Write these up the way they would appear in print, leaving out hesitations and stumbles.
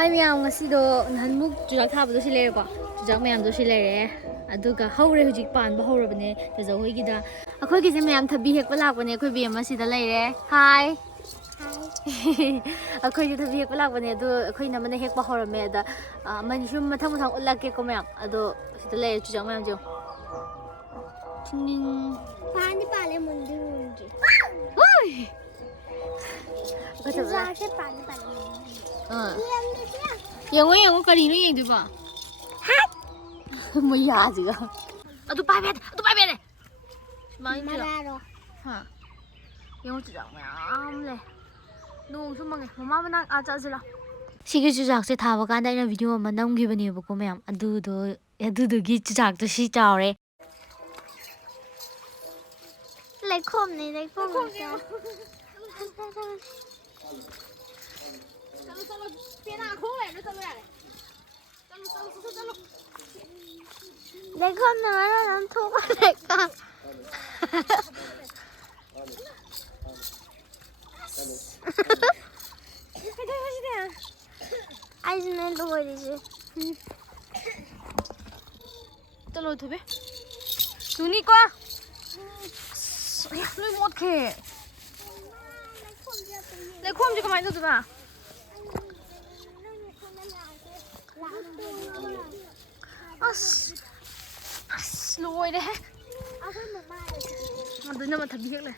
Hai miyam ngasido nanmuk chujak thabado si lere ko chujak mayam do si lere aduga hawre hujik pan ba hawrabane tajaw hoigida akhoi gi mayam thabi hek balak bane akhoi bi ama sida lere hi akhoi gi thabi hek balak bane adu akhoi namane hek ba hawrame da mani shum mathang mathang ullak ke ko mayam adu sida lere chujak mayam jo ning pani pale mundi oi chujak se pani pale 영어 영어 거리는 얘기 봐. 뭐야 지금? 아도 빠베, 아도 빠베네. 많이 들어. 하. 영어 주장 뭐야? 아무래. 너무 소망해. 엄마만 아자지라. 시기 주작세 다 보간다 이런 비디오만 남기버니 보고 면 아두도 야두두기 주작도 시작래. 레콤네 레콤. चलो पेना खोले न चलो यार चलो देखो ना हम थोड़ा देखा आज मैं तो बोली जी चलो तो बे सुनी को यार लुई मत खे ले खोम जी कमाई तो बा lôi đấy mà tôi mà thật biết này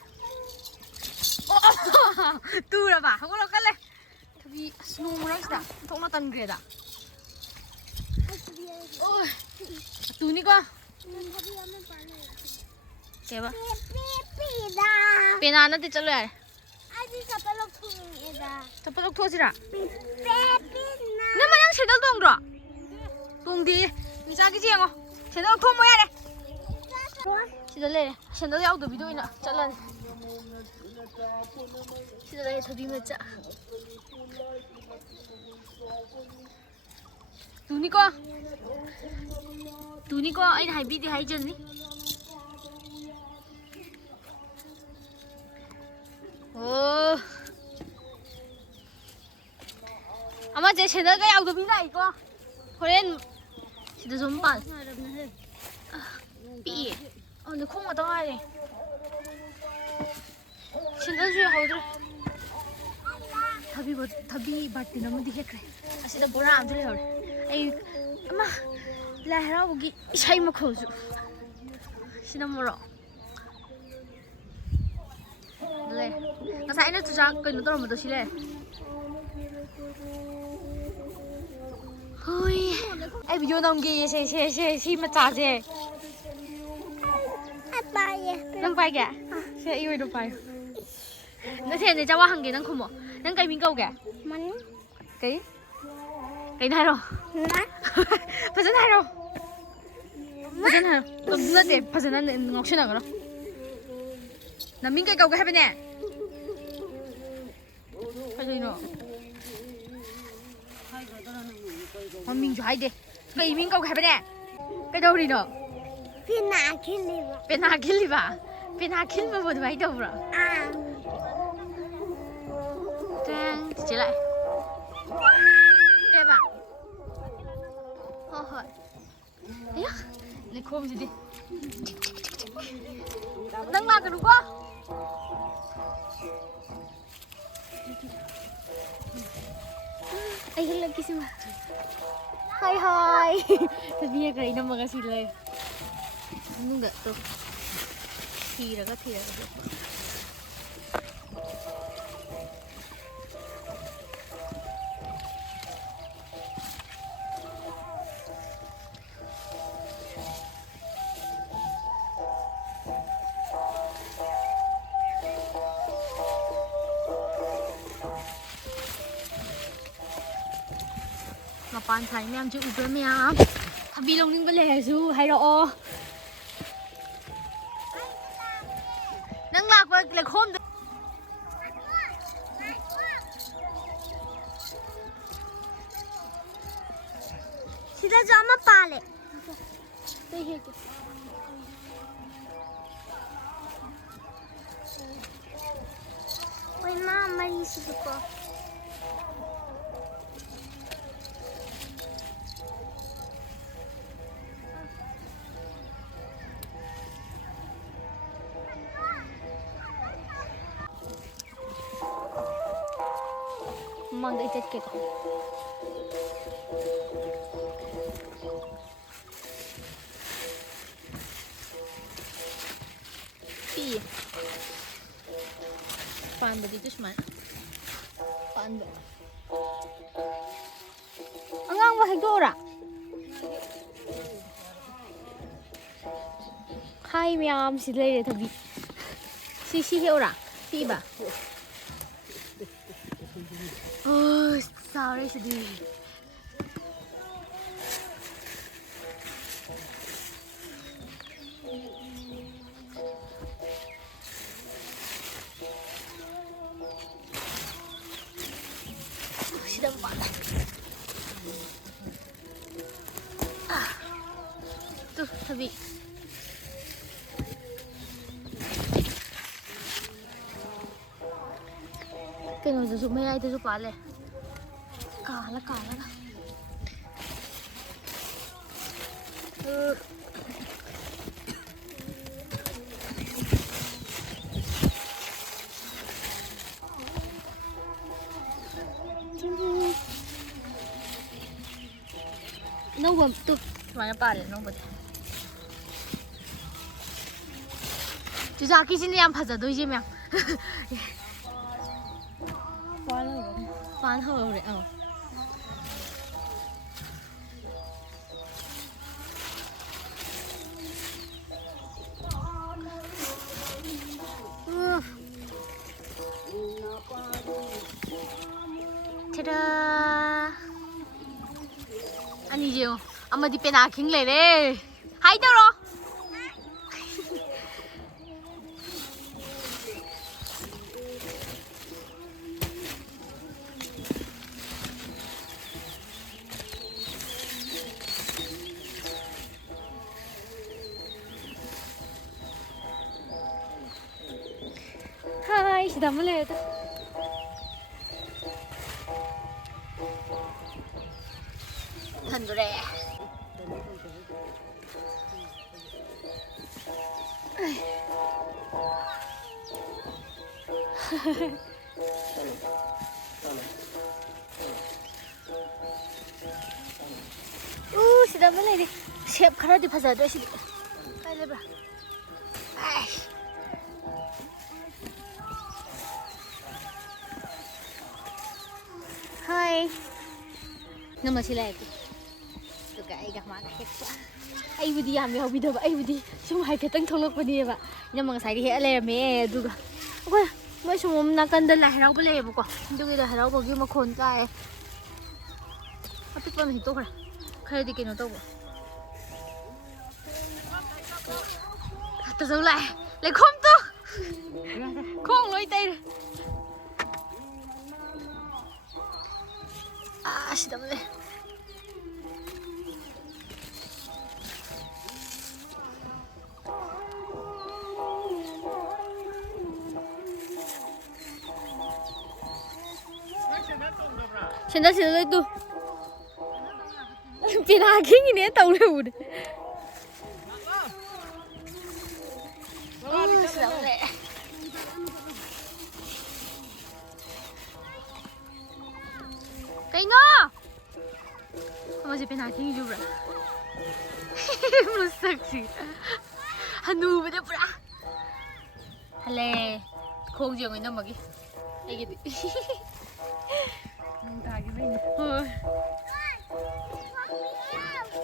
tu là bà không có lo cái này thật bị snow nó đã không nó tần ghê đã ôi tu ní qua kể ba pena nó thì chalo यार chapal lok thosi ra na ma yang sedal tong ro tong di ni cha gi jeng o sedal thom mo ya de sida le sedal yaw do video ina chalan sida le thabi ma cha tu ni ko ai hai bi di hai jen ni oh 아마 제 채널가 야구비나 이거 호렌 진짜 좀 봐. 삐. 내 콩가 당하네. 신전 수에 하우들. 답이 받대 너무 되게 그래. 아시다 뭐라 안 들려 그래. 아이 아마 라라보기 샤이 먹어줘. 신은 뭐라. 그래. 나 사이는 주작 그 너도 뭐 싫어. ôi ai video nông gì xe mà trả gì nông bay kìa xe yêu đâu bay nó thế này cho qua hàng gì nông không ạ nông cây miếng câu kìa cái này rồi phải này rồi phải này rồi nó để phải này ngọc xin nào cái đó là miếng cây câu cái hai bên nè phải gì nữa mình cho hay đi cái mình câu cái bên này cái đâu đi nữa pena kill mà vừa vậy đâu rồi trang chỉ lại đẹp ạ thôi đấy này khom gì đi đang làm cái đúng không ay lagi sih mah hai tapi ya kayak nama kasih lagi kamu nggak tuh tidak pan thái mèm chữ uber mèm thằng bi lông ninh bên lề du hay đó nâng lạc với lạc hôm sida jama pale oi mama isso do ꯃꯃꯥꯡꯗ ꯑꯩ ꯆꯠꯀꯦꯀꯣ ꯄꯤꯌꯦ ꯄꯥꯟꯕꯗꯤ ꯁꯨꯃꯥꯏꯅ ꯄꯥꯟꯕ ꯑꯉꯥꯡꯕ ꯍꯩꯗꯣꯛꯑꯣꯔꯥ ꯍꯥꯏ ꯃꯌꯥꯝꯁꯤ ꯂꯩꯔꯦ ꯊꯕꯤ ꯁꯤ ꯍꯦꯛꯎꯔꯥ ꯄꯤꯕ ꯆꯥꯎꯔꯦ ꯁꯤꯗꯤ sida pala. Tuh, tabi. Kailangan may ay ito pala. Kala na. Nunggu tuh mana pala nunggu deh. Jujaki sini yang pasal doi jam yang. Pan hao rồi à. Ta-da! Anh gì vậy? Amma di pena king lại đấy. Hai đâu rồi? Hai, sudah mulai itu. Handure. Sudah mulai deh. Siap karena di pasar dua sini. Ayo lebah. Hai. Nama sila aku. Tuh kak, ikan mana hekpa. Ayo budi ambil hobi dah, ayo budi. Cuma hai keteng tolok budi ya pak. Nama saya dia leme juga. Oke, mau semua nak anda lah harau boleh buka. Juga dah harau bagi makan kaya. Tapi pun itu kan, kaya di kena tahu. Terus ulai, lekom tu. Kong loi tay. Sudah mulai. Sendal itu. Pinaking ini tahu lewat. Sudah mulai. Kaino! Masih pinaking juga. Mustaksi. Hanu betul pura. Hale, kong jangan nama lagi. Lagi tu.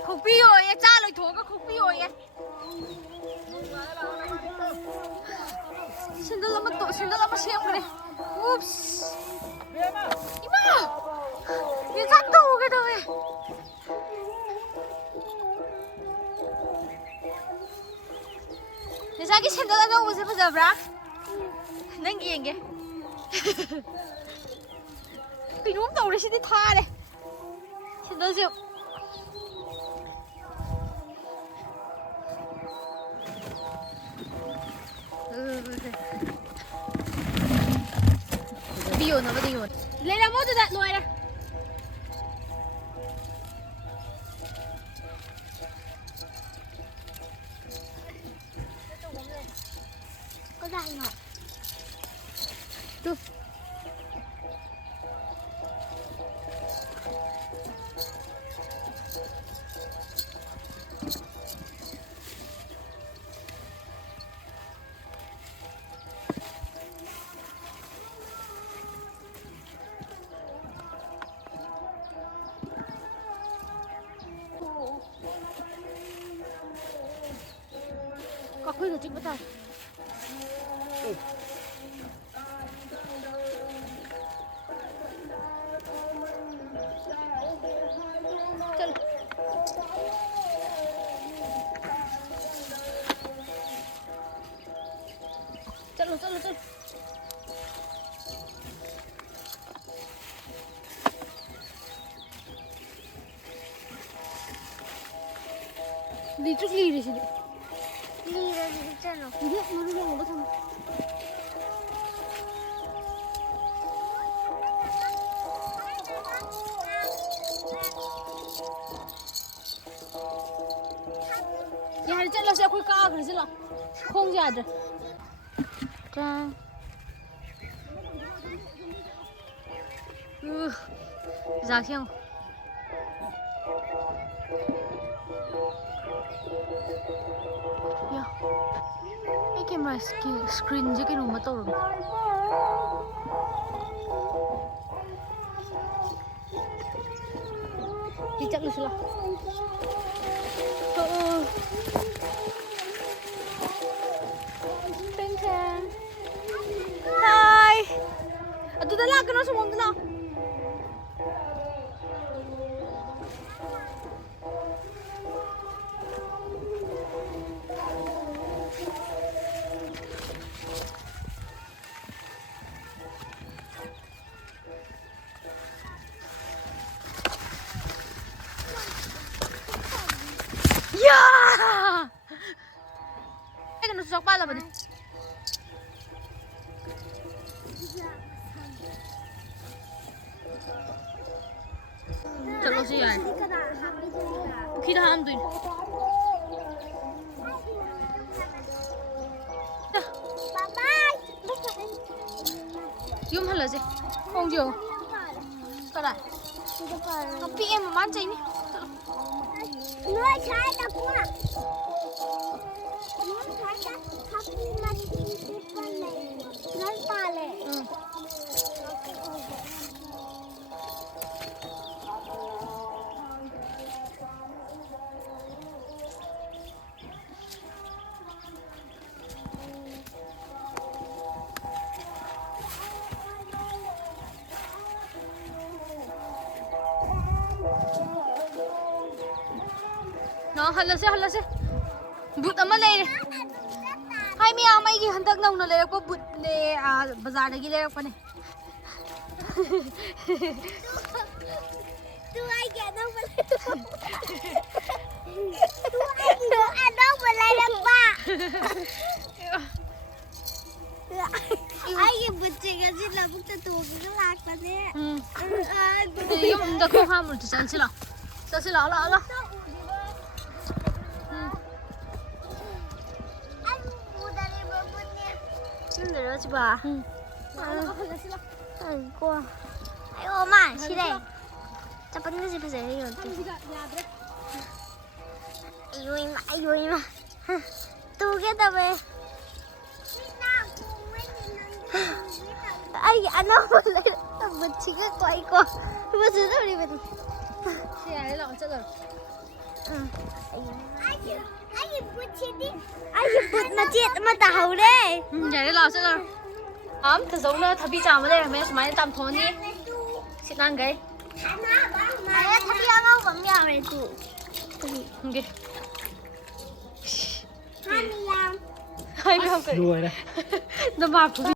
Kopi rồi, cha lại thua cái kopi rồi. Sendal lama siap ni. Oops. Ima. Ni satu ke tu? Ni lagi sendal ada usah pasal bra. Nanggi yang ke? Pinum tahu dah sini thar deh. Sendal siap. Video na ba din? Lera mo to that Loira. Có đây ngọt. Tu. Ui, là chị bắt tay. Chân. Chân luôn, chân luôn, chân. Đi trước ly đi chị. Ly ra thì chân rồi. Đi biết, nó không có thằng. Ya đi chân là sẽ khui cao cái gì là không ra được. Trang. Già khiêng. Ya. Cái camera screen chứ cái nụ mà tôi. Đi chắc được chưa? Bengken. Hai. Aduh dah lah kena semua dah lah. Ya. Kena susah kepala berarti. Chalo sih ya. Kita ham tuh. Dah. Bye bye. Yum hal sih. Không chịu. Cái này. Nó bị em mà mang chạy đi. Nuôi trái ta cũng à. Nuôi trái ta khắp mà đi con này. Nó pa lệ. Nó hal sih. But ama lay. Hai mi ang mai gi handak nau na lay ko but ne bazar gi lay ko ne. Tu ai kẻ đâu mà Tu ai đâu mà lại được ba. Ai cái bút chì cái gì là bút tu cái lạc mà thế. Thì yum da ko ha mul chan sila. Sa sila ala. Xin lỗi chị bà. Qua. Ayo ma, sini. Cepat nih sih bisa ini. Ayo ima. Tuh kita be. Ay, ano boleh. Benci ke kok iko. Maksud tu di betul. Thì ấy là chắc rồi. Ai benci đi. Ai bút mà chết mà tao đấy. Vậy là chắc rồi. Thật giống là thằng bị chạm vào đây là mấy máy tạm thốn đi. Xin ăn cái. Mày thằng bị ăn không mèo này tụ. Ok. 2 Hai mươi không. Đuổi đây. Nó bạc